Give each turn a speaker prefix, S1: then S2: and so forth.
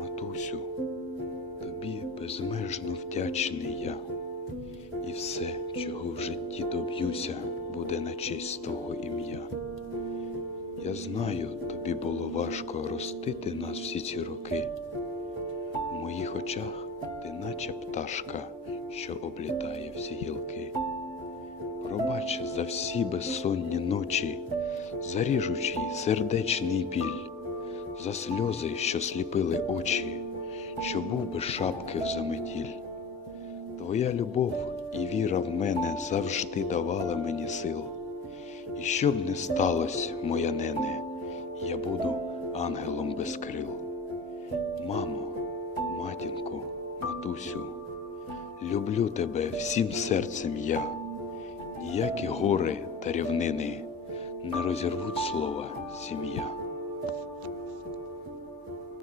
S1: матусю, тобі безмежно вдячний я, і все, чого в житті доб'юся, буде на честь твого ім'я. Я знаю, тобі було важко ростити нас всі ці роки. У моїх очах ти наче пташка, що облітає всі гілки. Пробач за всі безсонні ночі, за ріжучий сердечний біль, за сльози, що сліпили очі, що був без шапки в заметіль. Твоя любов і віра в мене завжди давала мені сил. І що б не сталося, моя нене, я буду ангелом без крил. Мамо, матінко, матусю, люблю тебе всім серцем я. Ніякі гори та рівнини не розірвуть слова сім'я.